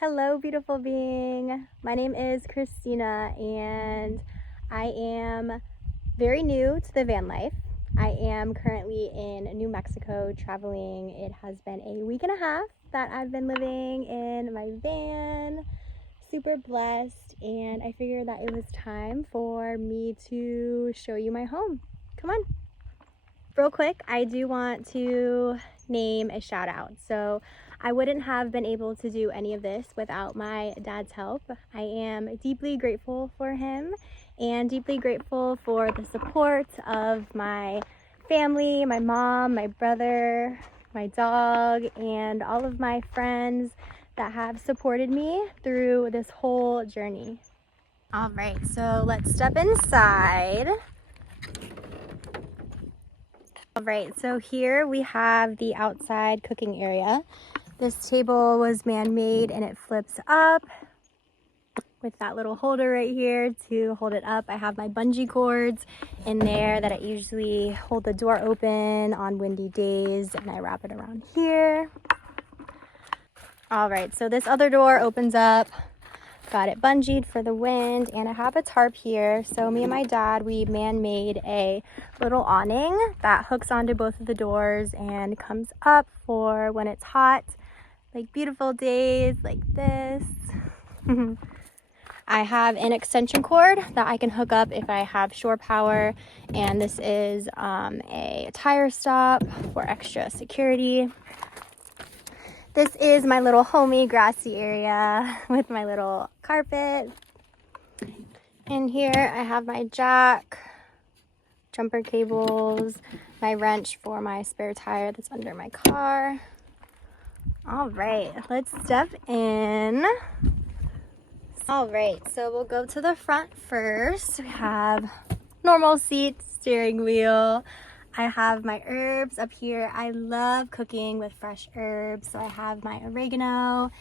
Hello, beautiful being. My name is Christina, and I am very new to the van life. I am currently in New Mexico traveling. It has been a week and a half that I've been living in my van. Super blessed, and I figured that it was time for me to show you my home. Come on. Real quick, I do want to name a shout out. So I wouldn't have been able to do any of this without my dad's help. I am deeply grateful for him and deeply grateful for the support of my family, my mom, my brother, my dog, and all of my friends that have supported me through this whole journey. All right, so let's step inside. All right, so here we have the outside cooking area. This table was man-made and it flips up with that little holder right here to hold it up. I have my bungee cords in there that I usually hold the door open on windy days, and I wrap it around here. All right, so this other door opens up. Got it bungeed for the wind, and I have a tarp here. So me and my dad, we man-made a little awning that hooks onto both of the doors and comes up for when it's hot, like beautiful days like this. I have an extension cord that I can hook up if I have shore power, and this is a tire stop for extra security. This is my little homey grassy area with my little carpet. In here I have my jack, jumper cables, my wrench for my spare tire that's under my car. All right, let's step in. All right, so we'll go to the front first. We have normal seats, steering wheel. I have my herbs up here. I love cooking with fresh herbs. So I have my oregano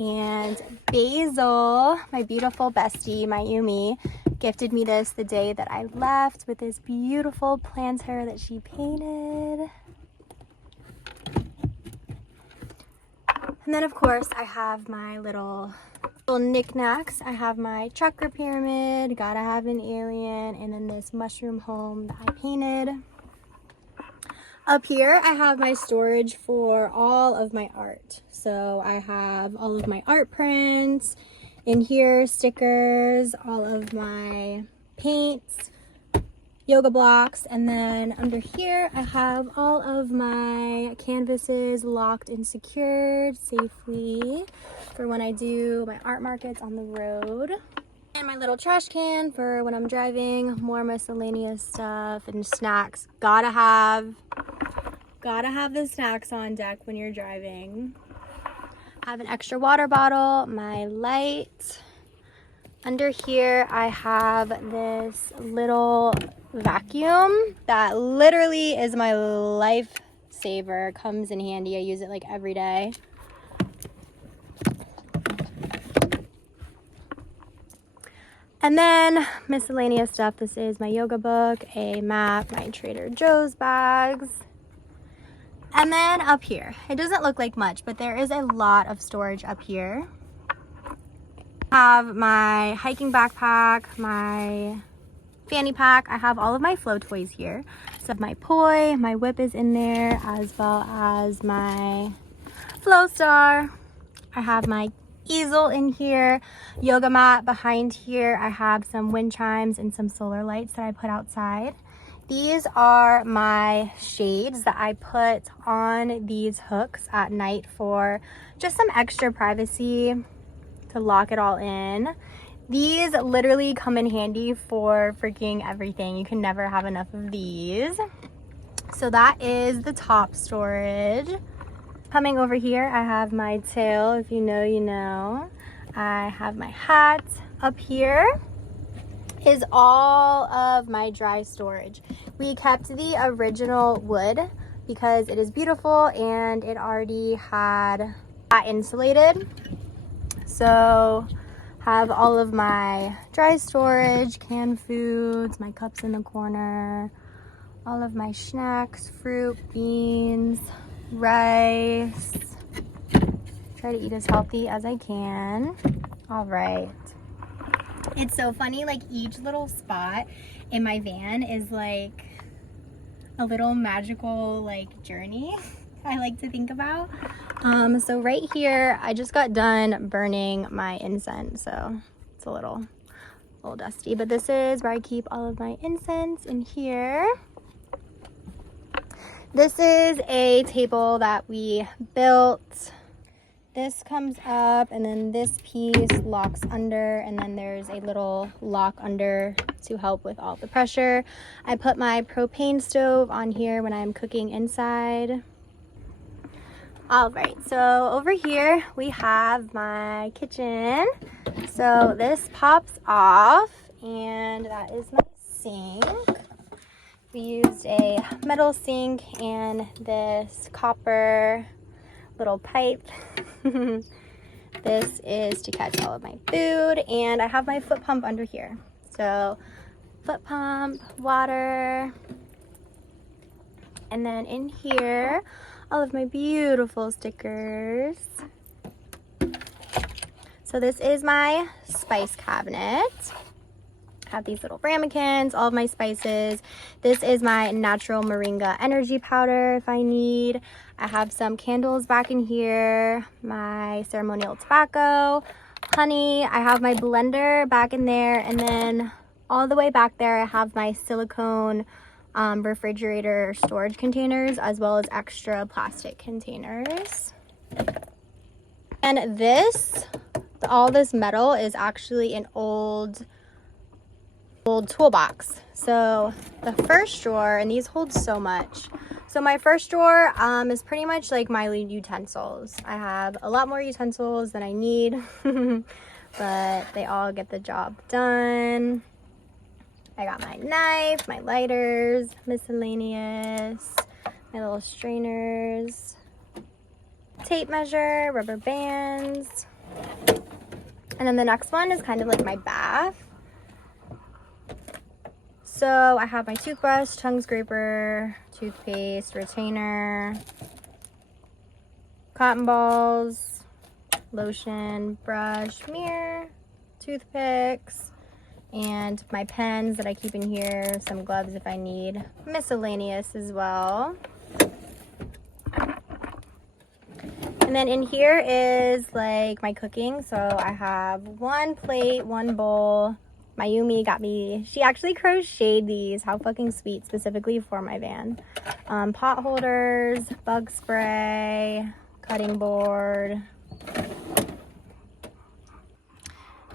and basil. My beautiful bestie, Mayumi, gifted me this the day that I left with this beautiful planter that she painted. And then of course I have my little knickknacks. I have my chakra pyramid, gotta have an alien, and then this mushroom home that I painted. Up here, I have my storage for all of my art. So I have all of my art prints. In here, stickers, all of my paints, yoga blocks, and then under here, I have all of my canvases locked and secured safely for when I do my art markets on the road. And my little trash can for when I'm driving, more miscellaneous stuff and snacks. Gotta have the snacks on deck when you're driving. I have an extra water bottle, my light. Under here I have this little vacuum that literally is my lifesaver. Comes in handy. I use it like every day. And then miscellaneous stuff. This is my yoga book, a map, my Trader Joe's bags. And then up here, it doesn't look like much, but there is a lot of storage up here. I have my hiking backpack, my fanny pack. I have all of my flow toys here. So my poi, my whip is in there, as well as my flow star. I have my easel in here, yoga mat behind here. I have some wind chimes and some solar lights that I put outside. These are my shades that I put on these hooks at night for just some extra privacy to lock it all in. These literally come in handy for freaking everything. You can never have enough of these. So that is the top storage. Coming over here, I have my tail. If you know, you know. I have my hat. Up here is all of my dry storage. We kept the original wood because it is beautiful and it already had that insulated. So have all of my dry storage, canned foods, my cups in the corner, all of my snacks, fruit, beans, rice. try to eat as healthy as I can. All right. It's so funny, like each little spot in my van is like a little magical like journey I like to think about. So right here, I just got done burning my incense, so it's a little dusty, but this is where I keep all of my incense in here. This is a table that we built. This comes up and then this piece locks under, and then there's a little lock under to help with all the pressure. I put my propane stove on here when I'm cooking inside. All right, so over here we have my kitchen. So this pops off, and that is my sink. We used a metal sink and this copper little pipe. This is to catch all of my food, and I have my foot pump under here. So foot pump, water, and then in here, all of my beautiful stickers. So this is my spice cabinet. I have these little ramekins, all of my spices. This is my natural moringa energy powder if I need. I have some candles back in here, my ceremonial tobacco, honey. I have my blender back in there, and then all the way back there I have my silicone refrigerator storage containers, as well as extra plastic containers. And this, all this metal is actually an old toolbox. So the first drawer, and these hold so much. So my first drawer is pretty much like my utensils. I have a lot more utensils than I need, but they all get the job done. I got my knife, my lighters, miscellaneous, my little strainers, tape measure, rubber bands. And then the next one is kind of like my bath. So I have my toothbrush, tongue scraper, toothpaste, retainer, cotton balls, lotion, brush, mirror, toothpicks, and my pens that I keep in here, some gloves if I need, miscellaneous as well. And then in here is like my cooking. So I have one plate, one bowl. Mayumi got me, she actually crocheted these, how fucking sweet, specifically for my van. Pot holders, bug spray, cutting board.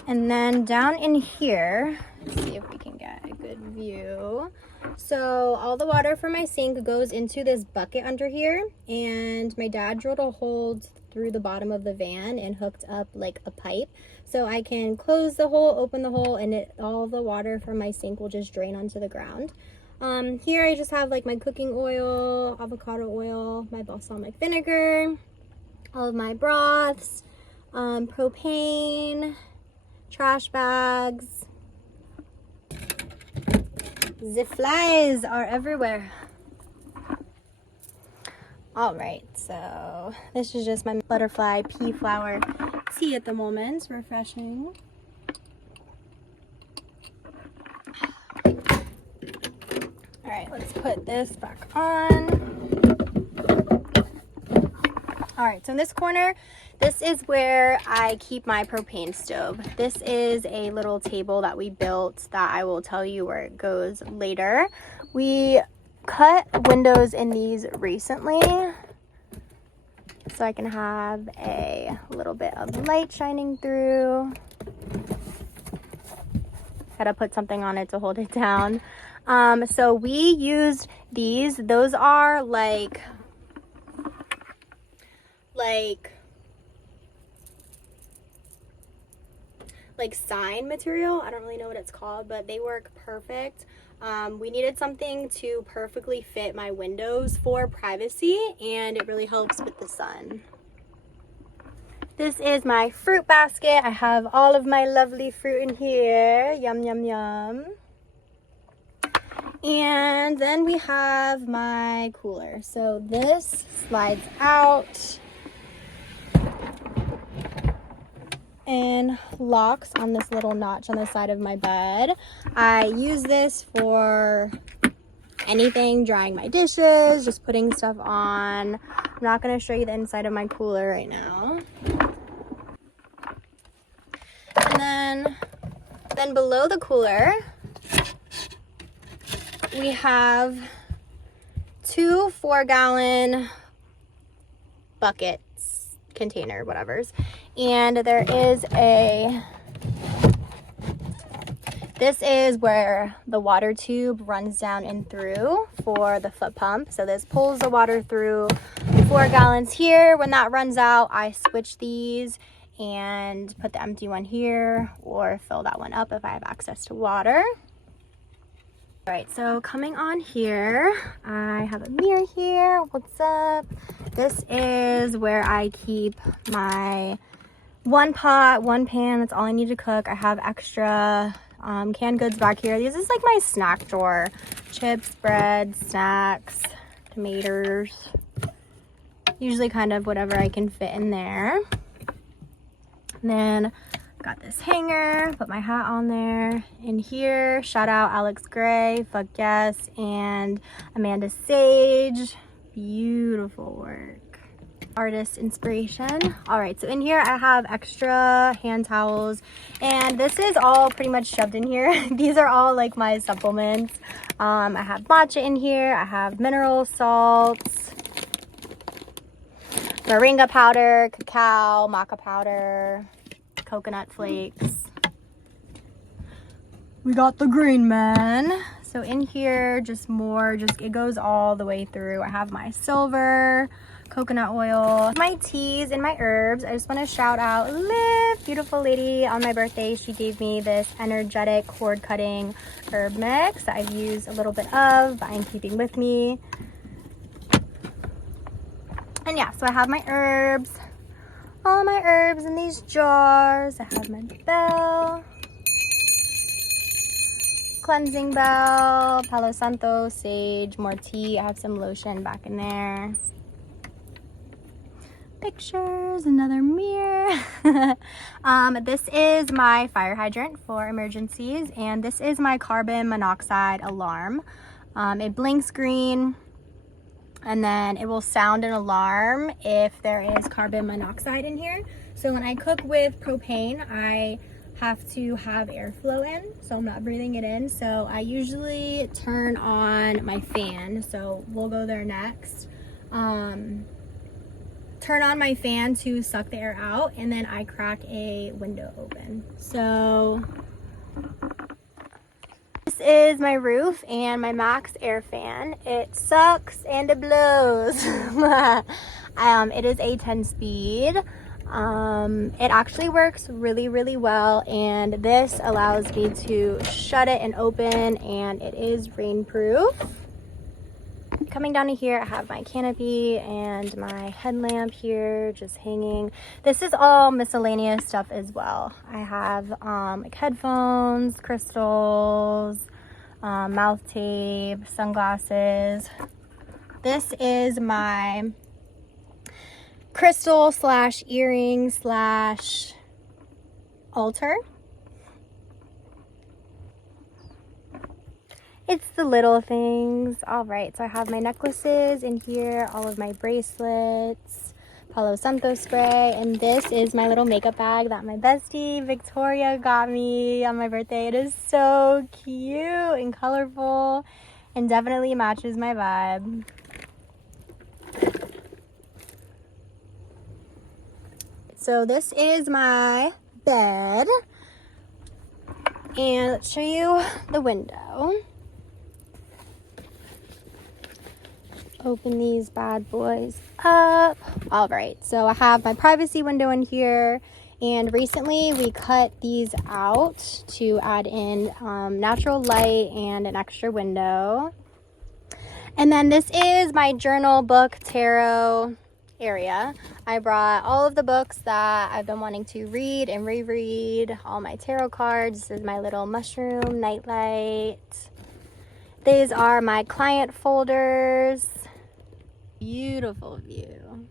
And then down in here, let's see if we can get a good view. So all the water from my sink goes into this bucket under here, and my dad drilled a hole through the bottom of the van and hooked up like a pipe. So I can close the hole, open the hole, and all the water from my sink will just drain onto the ground. Here I just have like my cooking oil, avocado oil, my balsamic vinegar, all of my broths, propane, trash bags. The flies are everywhere. All right, so this is just my butterfly pea flower tea at the moment. Refreshing. All right, let's put this back on. All right, so in this corner, this is where I keep my propane stove. This is a little table that we built that I will tell you where it goes later. We cut windows in these recently so I can have a little bit of light shining through. Gotta put something on it to hold it down. So we used these. Those are like sign material. I don't really know what it's called, but they work perfect. We needed something to perfectly fit my windows for privacy, and it really helps with the sun. This is my fruit basket. I have all of my lovely fruit in here. Yum, yum, yum. And then we have my cooler. So this slides out. built-in locks on this little notch on the side of my bed. I use this for anything, drying my dishes, just putting stuff on. I'm not going to show you the inside of my cooler right now. And then below the cooler, we have 2 4-gallon buckets, container, whatever's. And there is this is where the water tube runs down and through for the foot pump. So this pulls the water through 4 gallons here. When that runs out, I switch these and put the empty one here or fill that one up if I have access to water. All right, so coming on here, I have a mirror here. What's up? This is where I keep my 1 pot, 1 pan. That's all I need to cook. I have extra canned goods back here. This is like my snack drawer. Chips, bread, snacks, tomatoes. Usually kind of whatever I can fit in there. And then got this hanger, put my hat on there. In here, shout out Alex Gray, fuck yes, and Amanda Sage. Beautiful work. Artist inspiration. All right, so in here I have extra hand towels, and this is all pretty much shoved in here. These are all like my supplements. I have matcha in here. I have mineral salts, moringa powder, cacao, maca powder, coconut flakes. We got the green man. So in here, just more, it goes all the way through. I have my silver, coconut oil, my teas, and my herbs. I just want to shout out Liv, beautiful lady. On my birthday, she gave me this energetic cord cutting herb mix that I've used a little bit of, but I'm keeping with me. And yeah, so I have my herbs, all my herbs in these jars. I have my bell, cleansing bell, Palo Santo, sage, more tea. I have some lotion back in there. Pictures, another mirror. This is my fire hydrant for emergencies, and this is my carbon monoxide alarm. It blinks green, and then it will sound an alarm if there is carbon monoxide in here. So when I cook with propane, I have to have airflow in, so I'm not breathing it in. So I usually turn on my fan, so we'll go there next. Turn on my fan to suck the air out, and then I crack a window open. So this is my roof and my max air fan. It sucks and it blows. It is a 10 speed. It actually works really, really well, and this allows me to shut it and open, and it is rainproof. Coming down to here, I have my canopy and my headlamp here just hanging. This is all miscellaneous stuff as well. I have like headphones, crystals, mouth tape, sunglasses. This is my crystal / earring / altar. It's the little things. All right, so I have my necklaces in here, all of my bracelets, Palo Santo spray, and this is my little makeup bag that my bestie Victoria got me on my birthday. It is so cute and colorful and definitely matches my vibe. So this is my bed, and let's show you the window. Open these bad boys up. All right, so I have my privacy window in here, and recently we cut these out to add in natural light and an extra window. And then this is my journal, book, tarot area. I brought all of the books that I've been wanting to read and reread, all my tarot cards. This is my little mushroom nightlight. These are my client folders. Beautiful view.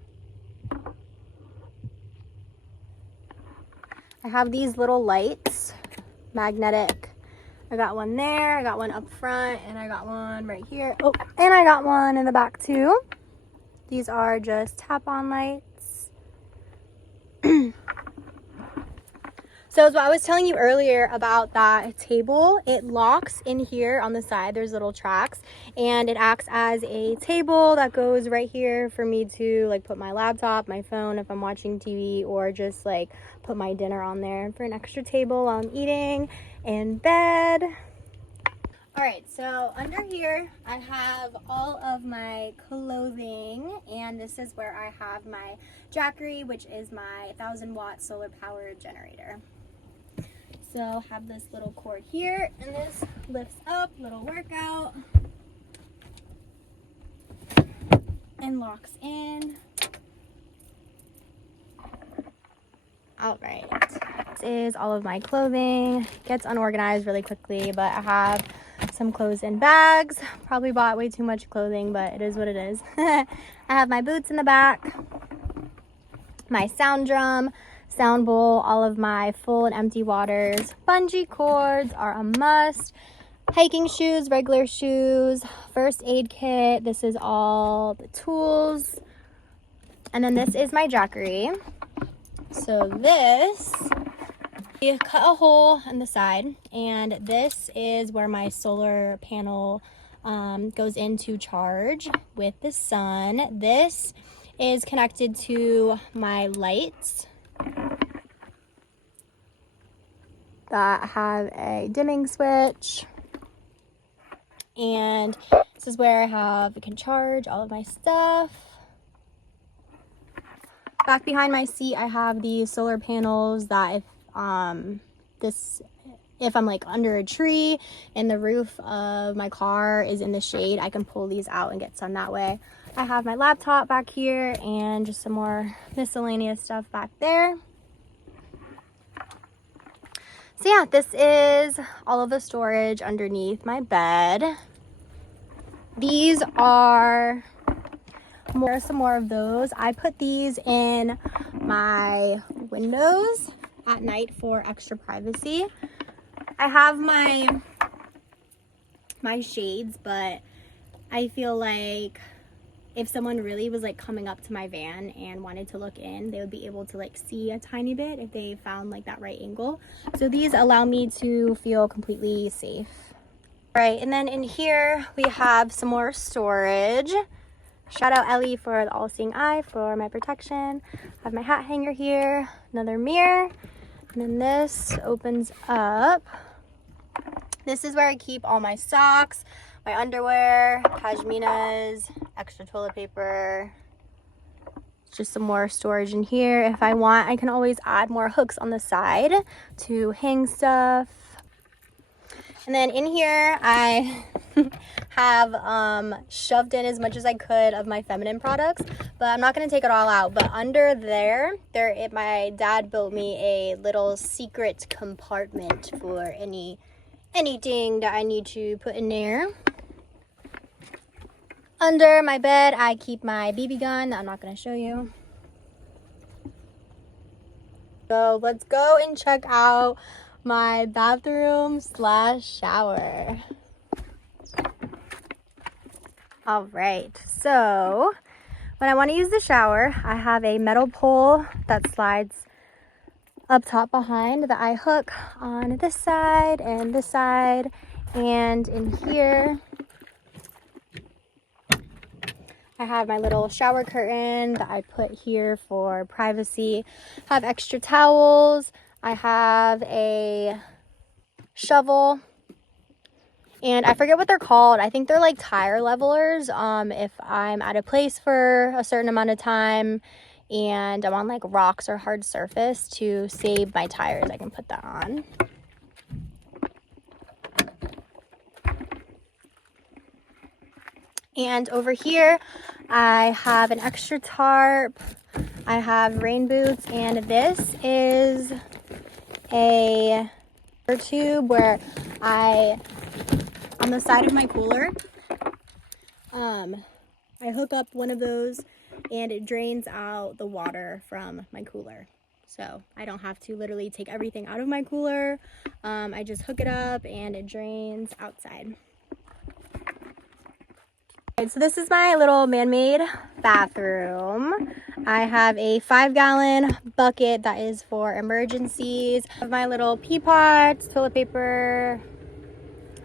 I have these little lights, magnetic. I got one there, I got one up front, and I got one right here. Oh, and I got one in the back too. These are just tap-on lights. So as I was telling you earlier about that table, it locks in here on the side. There's little tracks, and it acts as a table that goes right here for me to like put my laptop, my phone if I'm watching TV, or just like put my dinner on there for an extra table while I'm eating in bed. All right, so under here I have all of my clothing, and this is where I have my Jackery, which is my 1,000-watt solar powered generator. So have this little cord here, and this lifts up, little workout, and locks in. All right, this is all of my clothing. Gets unorganized really quickly, but I have some clothes in bags. Probably bought way too much clothing, but it is what it is. I have my boots in the back, my sound drum, sound bowl, all of my full and empty waters. Bungee cords are a must. Hiking shoes, regular shoes, first aid kit. This is all the tools. And then this is my Jackery. So this, you cut a hole on the side, and this is where my solar panel goes into charge with the sun. This is connected to my lights that have a dimming switch, and this is where I can charge all of my stuff. Back behind my seat I have these solar panels that if I'm like under a tree and the roof of my car is in the shade, I can pull these out and get sun that way. I have my laptop back here and just some more miscellaneous stuff back there. So yeah, this is all of the storage underneath my bed. These are some more of those. I put these in my windows at night for extra privacy. I have my shades, but I feel like if someone really was like coming up to my van and wanted to look in, they would be able to like see a tiny bit if they found like that right angle. So these allow me to feel completely safe. All right, and then in here we have some more storage. Shout out Ellie for the all-seeing eye for my protection. I have my hat hanger here, another mirror, and then this opens up. This is where I keep all my socks, my underwear, pashminas, extra toilet paper. Just some more storage in here. If I want, I can always add more hooks on the side to hang stuff. And then in here, I have shoved in as much as I could of my feminine products, but I'm not going to take it all out. But under there, my dad built me a little secret compartment for anything that I need to put in there. Under my bed, I keep my BB gun that I'm not going to show you. So let's go and check out my bathroom / shower. All right, so when I want to use the shower, I have a metal pole that slides up top behind that I hook on this side, and in here I have my little shower curtain that I put here for privacy. I have extra towels. I have a shovel, and I forget what they're called. I think they're like tire levelers. If I'm at a place for a certain amount of time and I'm on like rocks or hard surface to save my tires, I can put that on. And over here, I have an extra tarp. I have rain boots, and this is a tube where on the side of my cooler, I hook up one of those and it drains out the water from my cooler. So I don't have to literally take everything out of my cooler. I just hook it up and it drains outside. So this is my little man-made bathroom. I have a 5-gallon bucket that is for emergencies. I have my little pee pots, toilet paper,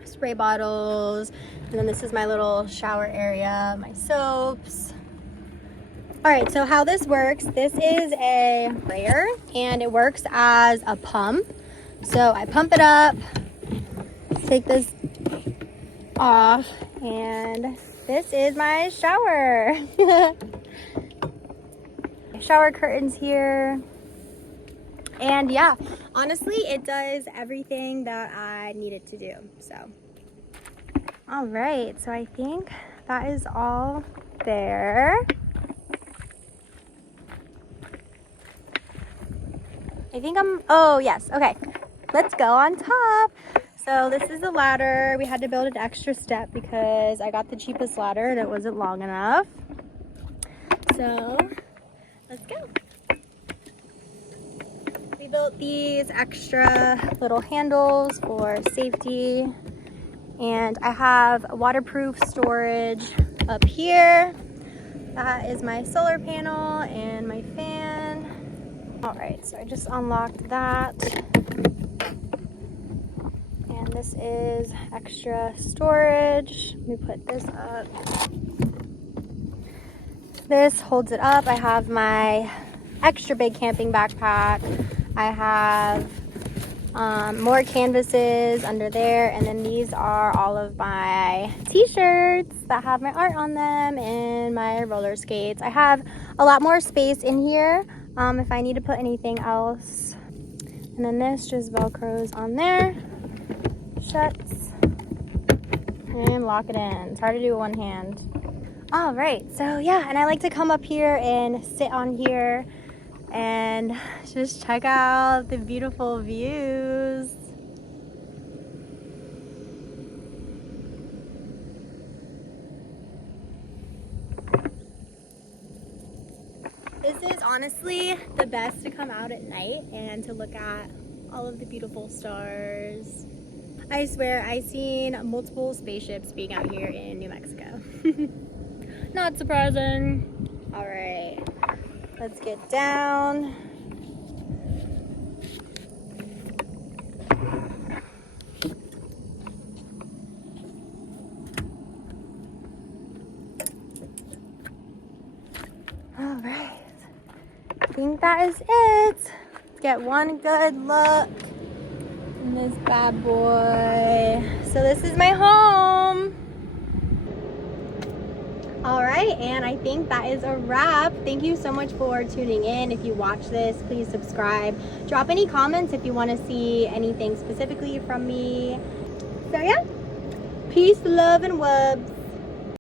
spray bottles, and then this is my little shower area, my soaps. All right, so how this works, this is a sprayer and it works as a pump. So I pump it up, take this off, and this is my shower. Shower curtains here. And yeah, honestly, it does everything that I need it to do. So, all right, so I think that is all there. Oh yes, okay. Let's go on top. So this is the ladder. We had to build an extra step because I got the cheapest ladder and it wasn't long enough. So let's go. We built these extra little handles for safety. And I have waterproof storage up here. That is my solar panel and my fan. All right, so I just unlocked that. And this is extra storage. Let me put this up. This holds it up. I have my extra big camping backpack. I have more canvases under there, and then these are all of my t-shirts that have my art on them and my roller skates. I have a lot more space in here if I need to put anything else. And then this just velcros on there, shuts, and lock it in. It's hard to do with one hand. All right, so yeah, and I like to come up here and sit on here and just check out the beautiful views. This is honestly the best to come out at night and to look at all of the beautiful stars. I swear I've seen multiple spaceships being out here in New Mexico. Not surprising. All right, let's get down. All right, I think that is it. Get one good look in this bad boy. So this is my home. All right, and I think that is a wrap. Thank you so much for tuning in. If you watch this, please subscribe. Drop any comments if you want to see anything specifically from me. So yeah, peace, love, and wubs.